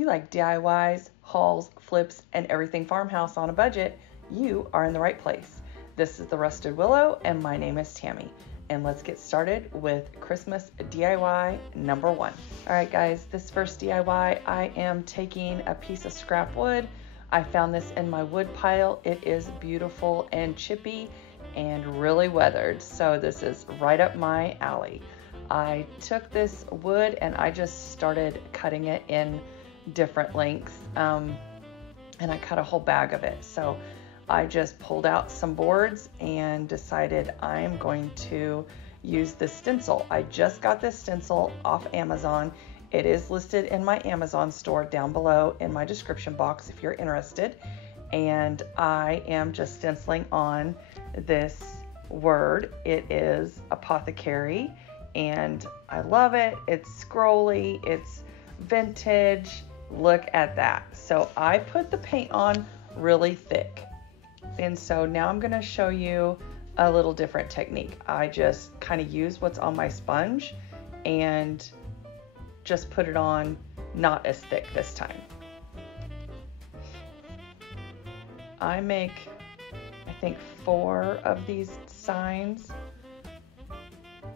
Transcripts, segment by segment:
you like DIYs, hauls, flips, and everything farmhouse on a budget, you are in the right place. This is the Rusted Willow, and my name is Tammy. And let's get started with Christmas DIY number 1. All right, guys, this first DIY, I am taking a piece of scrap wood. I found this in my wood pile. It is beautiful and chippy and really weathered, so this is right up my alley. I took this wood and I just started cutting it in different lengths, and I cut a whole bag of it. So I just pulled out some boards and decided I'm going to use this stencil. I just got this stencil off Amazon. It is listed in my Amazon store down below in my description box if you're interested. And I am just stenciling on this word. It is apothecary, and I love it. It's scrolly, it's vintage. Look at that. So I put the paint on really thick. And so now I'm going to show you a little different technique. I just kind of use what's on my sponge and just put it on not as thick this time. I make, I think, 4 of these signs,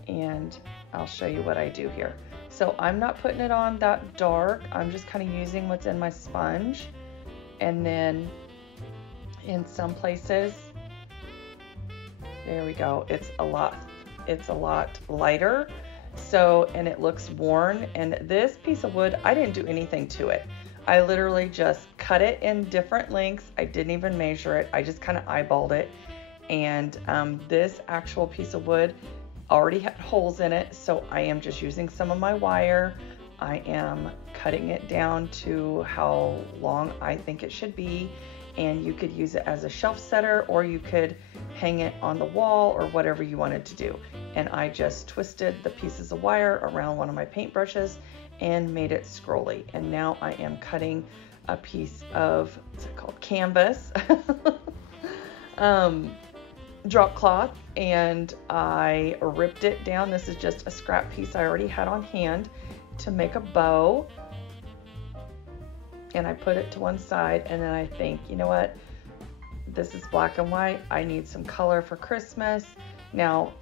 and I'll show you what I do here. So I'm not putting it on that dark. I'm just kind of using what's in my sponge, and then in some places, there we go, it's a lot lighter. So, and it looks worn, and this piece of wood, I didn't do anything to it. I literally just cut it in different lengths. I didn't even measure it. I just kind of eyeballed it. And this actual piece of wood already had holes in it, so I am just using some of my wire. I am cutting it down to how long I think it should be, and you could use it as a shelf setter, or you could hang it on the wall, or whatever you wanted to do. And I just twisted the pieces of wire around one of my paintbrushes and made it scrolly. And now I am cutting a piece of, what's it called, canvas, drop cloth, and I ripped it down. This is just a scrap piece I already had on hand to make a bow. And I put it to one side, and then I think, you know what, this is black and white. I need some color for Christmas. Now,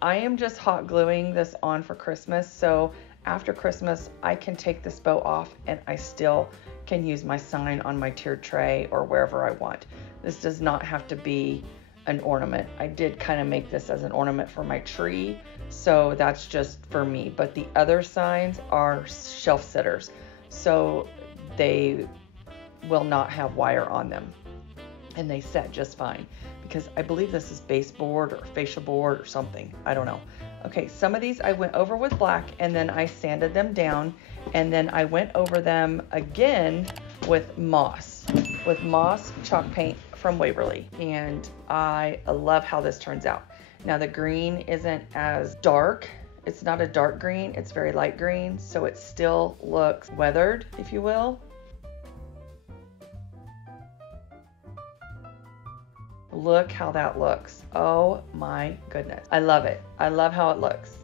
I am just hot gluing this on for Christmas, so after Christmas, I can take this bow off and I still can use my sign on my tiered tray or wherever I want. This does not have to be an ornament. I did kind of make this as an ornament for my tree, so that's just for me. But the other signs are shelf sitters, so they will not have wire on them, and they set just fine, because I believe this is baseboard or fascia board or something. I don't know. Okay, some of these I went over with black, and then I sanded them down, and then I went over them again with moss chalk paint from Waverly, and I love how this turns out. Now the green isn't as dark. It's not a dark green, it's very light green, so it still looks weathered, if you will. Look how that looks. Oh my goodness. I love it. I love how it looks.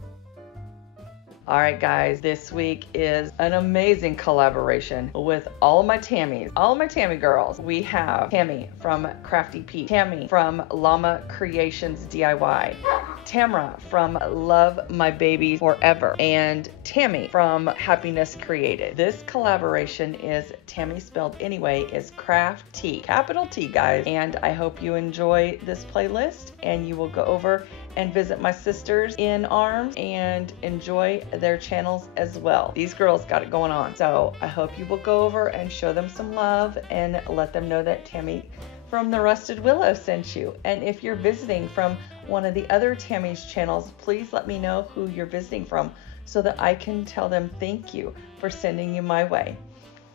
All right, guys, this week is an amazing collaboration with all of my Tammies, all of my Tammy girls. We have Tammy from Craf-T, Tammy from Llama Creations DIY, Tamara from Love My Baby Forever, and Tammy from Happiness Created. This collaboration is Tami Spelled Any Way is Craf-T, capital T, guys. And I hope you enjoy this playlist, and you will go over and visit my sisters in arms and enjoy their channels as well. These girls got it going on. So I hope you will go over and show them some love and let them know that Tammy from the Rusted Willow sent you. And if you're visiting from one of the other Tammy's channels, please let me know who you're visiting from so that I can tell them thank you for sending you my way.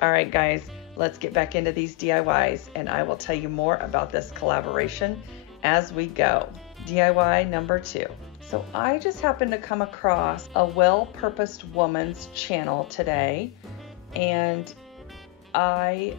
All right, guys, let's get back into these DIYs, and I will tell you more about this collaboration as we go. DIY number 2. So I just happened to come across a well-purposed woman's channel today, and I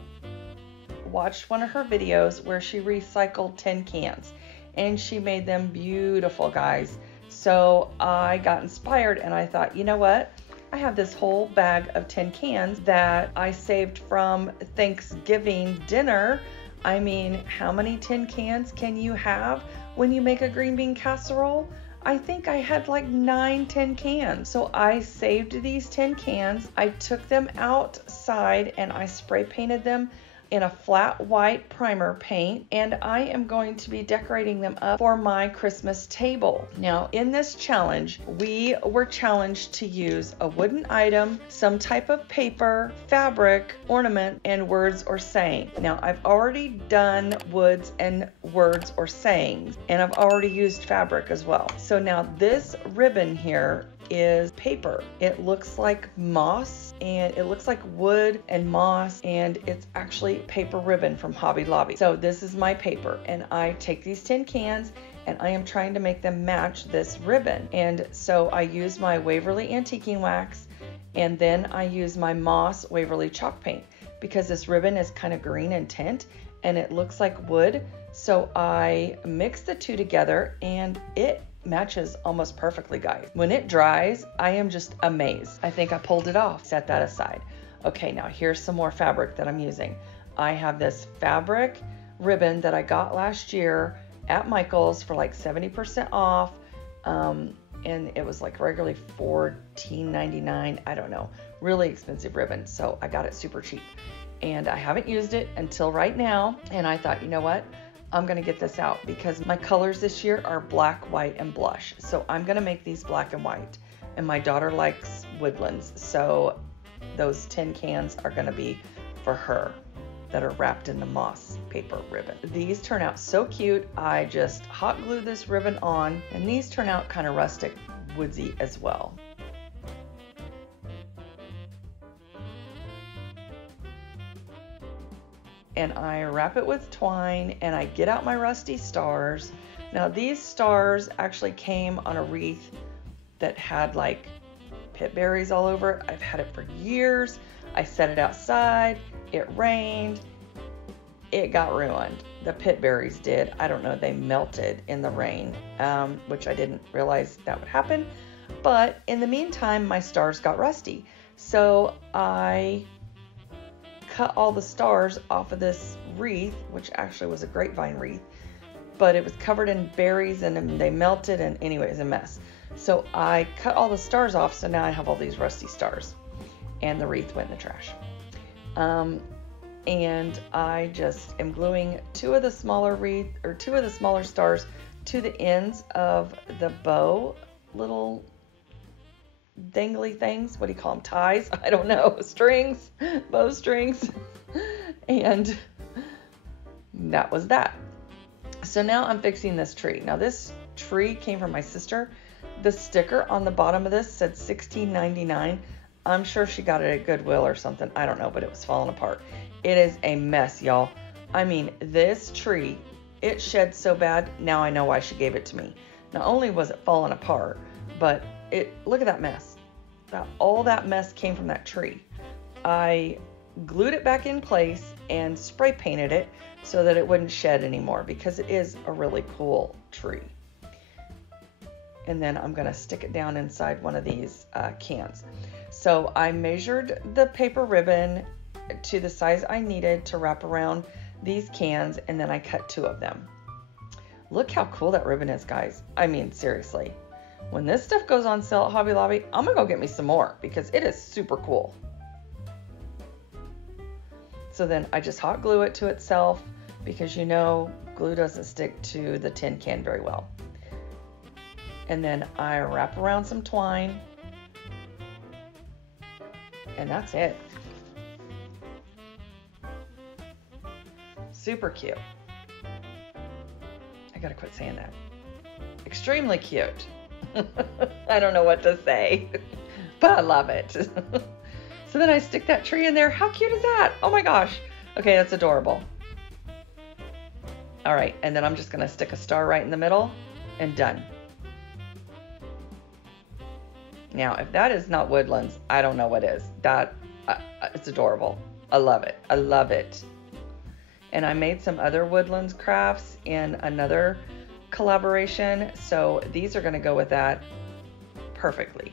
watched one of her videos where she recycled tin cans, and she made them beautiful, guys. So I got inspired, and I thought, you know what? I have this whole bag of tin cans that I saved from Thanksgiving dinner. I mean, how many tin cans can you have when you make a green bean casserole? I think I had like 9 tin cans. So I saved these tin cans. I took them outside and I spray painted them in a flat white primer paint, and I am going to be decorating them up for my Christmas table. Now, in this challenge, we were challenged to use a wooden item, some type of paper, fabric, ornament, and words or saying. Now, I've already done woods and words or sayings, and I've already used fabric as well. So now this ribbon here is paper. It looks like moss, and it looks like wood and moss, and it's actually paper ribbon from Hobby Lobby. So this is my paper, and I take these tin cans and I am trying to make them match this ribbon. And so I use my Waverly antiquing wax, and then I use my Moss Waverly chalk paint because this ribbon is kind of green in tint and it looks like wood. So I mix the two together and it matches almost perfectly, guys. When it dries, I am just amazed. I think I pulled it off. Set that aside. Okay, now here's some more fabric that I'm using. I have this fabric ribbon that I got last year at Michael's for like 70% off. And it was like regularly $14.99. I don't know, really expensive ribbon. So I got it super cheap, and I haven't used it until right now. And I thought, you know what? I'm gonna get this out because my colors this year are black, white, and blush. So I'm gonna make these black and white. And my daughter likes woodlands, so those tin cans are gonna be for her that are wrapped in the moss paper ribbon. These turn out so cute. I just hot glue this ribbon on, and these turn out kind of rustic, woodsy as well. And I wrap it with twine, and I get out my rusty stars. Now these stars actually came on a wreath that had like pit berries all over it. I've had it for years. I set it outside, it rained, it got ruined. The pit berries did. I don't know, they melted in the rain, which I didn't realize that would happen. But in the meantime, my stars got rusty. So I cut all the stars off of this wreath, which actually was a grapevine wreath, but it was covered in berries and they melted, and anyway, it was a mess. So I cut all the stars off, so now I have all these rusty stars, and the wreath went in the trash. And I just am gluing two of the smaller stars to the ends of the bow, little dangly things. What do you call them? Ties? I don't know. Strings, bow strings. And that was that. So now I'm fixing this tree. Now this tree came from my sister. The sticker on the bottom of this said $16.99. I'm sure she got it at Goodwill or something. I don't know, but it was falling apart. It is a mess, y'all. I mean, this tree, it shed so bad. Now I know why she gave it to me. Not only was it falling apart, but look at that mess. All that mess came from that tree. I glued it back in place and spray painted it so that it wouldn't shed anymore, because it is a really cool tree. And then I'm going to stick it down inside one of these cans. So I measured the paper ribbon to the size I needed to wrap around these cans, and then I cut 2 of them. Look how cool that ribbon is, guys. I mean, seriously. When this stuff goes on sale at Hobby Lobby, I'm gonna go get me some more because it is super cool. So then I just hot glue it to itself because, you know, glue doesn't stick to the tin can very well. And then I wrap around some twine, and that's it. Super cute. I gotta quit saying that. Extremely cute. I don't know what to say, but I love it. So then I stick that tree in there. How cute is that? Oh my gosh. Okay, that's adorable. All right, and then I'm just gonna stick a star right in the middle and done. Now, if that is not woodlands, I don't know what is. It's adorable. I love it. I love it. And I made some other woodlands crafts in another collaboration, so these are going to go with that perfectly.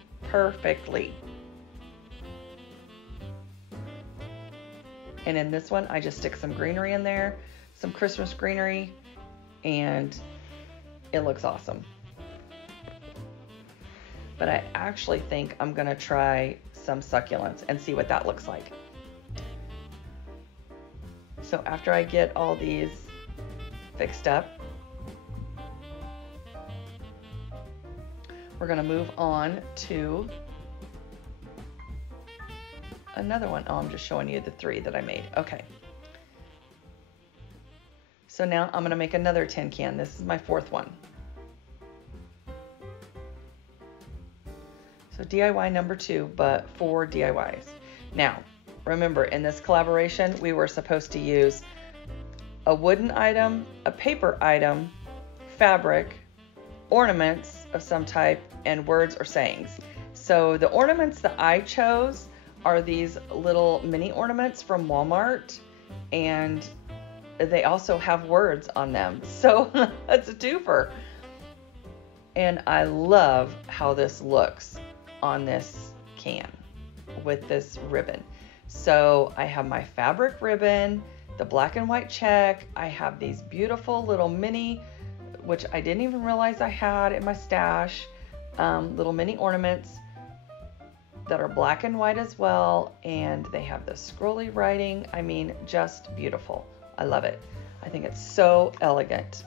And in this one, I just stick some greenery in there, some Christmas greenery, and it looks awesome. But I actually think I'm gonna try some succulents and see what that looks like. So after I get all these fixed up, we're gonna move on to another one. Oh, I'm just showing you the 3 that I made. Okay. So now I'm gonna make another tin can. This is my 4th one. So DIY number 2, but 4 DIYs. Now, remember, in this collaboration, we were supposed to use a wooden item, a paper item, fabric, ornaments of some type, and words or sayings. So the ornaments that I chose are these little mini ornaments from Walmart, and they also have words on them. So that's a twofer. And I love how this looks on this can with this ribbon. So I have my fabric ribbon, the black and white check. I have these beautiful little mini, which I didn't even realize I had in my stash, little mini ornaments that are black and white as well, and they have the scrolly writing. I mean, just beautiful. I love it. I think it's so elegant.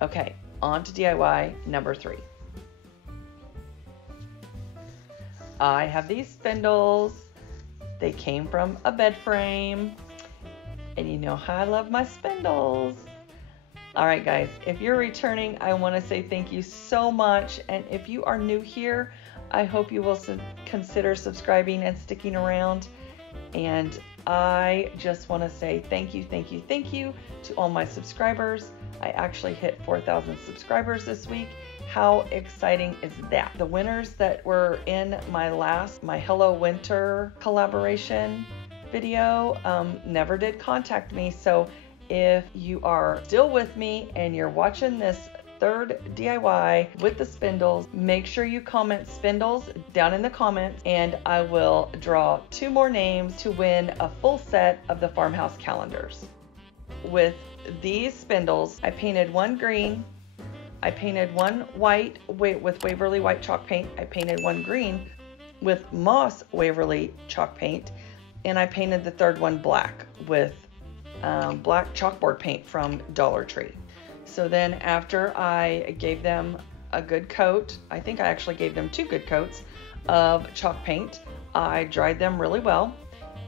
Okay, on to DIY number 3. I have these spindles. They came from a bed frame, and you know how I love my spindles. All right, guys, if you're returning, I want to say thank you so much, and if you are new here, I hope you will consider subscribing and sticking around. And I just want to say thank you, thank you, thank you to all my subscribers. I actually hit 4,000 subscribers this week. How exciting is that? The winners that were in my Hello Winter collaboration video never did contact me. So if you are still with me and you're watching this 3rd DIY with the spindles, make sure you comment spindles down in the comments, and I will draw 2 more names to win a full set of the Farmhouse calendars. With these spindles, I painted 1 green, I painted 1 white with Waverly white chalk paint, I painted 1 green with Moss Waverly chalk paint, and I painted the 3rd one black with black chalkboard paint from Dollar Tree. So then after I gave them a good coat, I think I actually gave them 2 good coats of chalk paint, I dried them really well,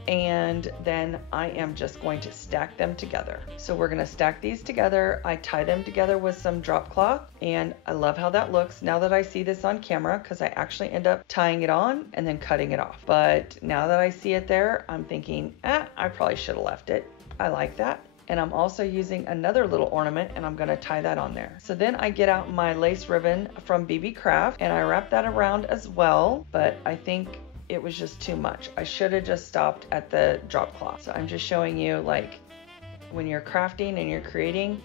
and then I am just going to stack them together. So we're going to stack these together. I tie them together with some drop cloth, and I love how that looks now that I see this on camera, because I actually end up tying it on and then cutting it off. But now that I see it there, I'm thinking, I probably should have left it. I like that. And I'm also using another little ornament, and I'm going to tie that on there. So then I get out my lace ribbon from BB Craft, and I wrap that around as well, but I think it was just too much. I should have just stopped at the drop cloth. So I'm just showing you, like, when you're crafting and you're creating,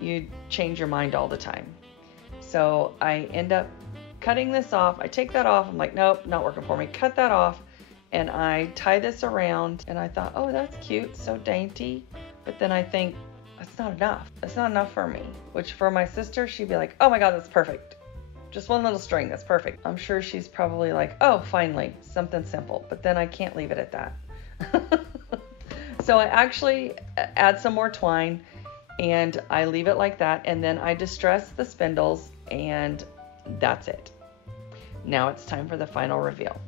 you change your mind all the time. So I end up cutting this off. I take that off. I'm like, nope, not working for me. Cut that off, and I tie this around, and I thought, oh, that's cute, so dainty. But then I think, that's not enough. That's not enough for me. Which for my sister, she'd be like, oh my God, that's perfect. Just 1 little string, that's perfect. I'm sure she's probably like, oh, finally, something simple. But then I can't leave it at that. So I actually add some more twine, and I leave it like that. And then I distress the spindles, and that's it. Now it's time for the final reveal.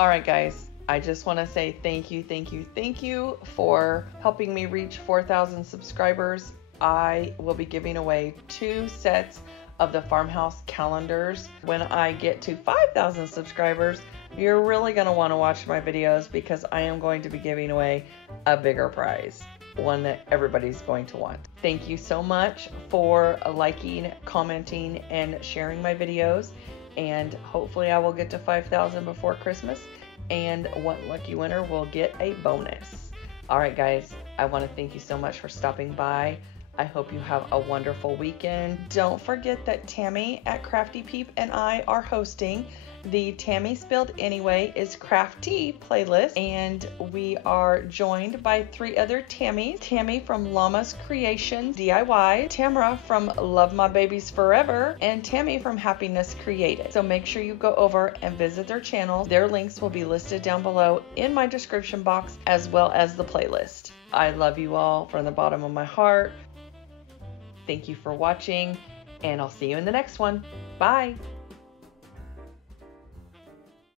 All right, guys. I just want to say thank you, thank you, thank you for helping me reach 4,000 subscribers. I will be giving away 2 sets of the Farmhouse calendars. When I get to 5,000 subscribers, you're really going to want to watch my videos, because I am going to be giving away a bigger prize, one that everybody's going to want. Thank you so much for liking, commenting, and sharing my videos, and hopefully I will get to 5,000 before Christmas, and one lucky winner will get a bonus. All right, guys, I want to thank you so much for stopping by I hope you have a wonderful weekend. Don't forget that Tammy at Craf-T Peep and I are hosting the Tami Spelled Any Way is Craf-T playlist, and we are joined by 3 other Tammys. Tammy from Llama's Creations DIY, Tamara from Love My Babies Forever, and Tammy from Happiness Created. So make sure you go over and visit their channels. Their links will be listed down below in my description box, as well as the playlist. I love you all from the bottom of my heart. Thank you for watching, and I'll see you in the next one. Bye.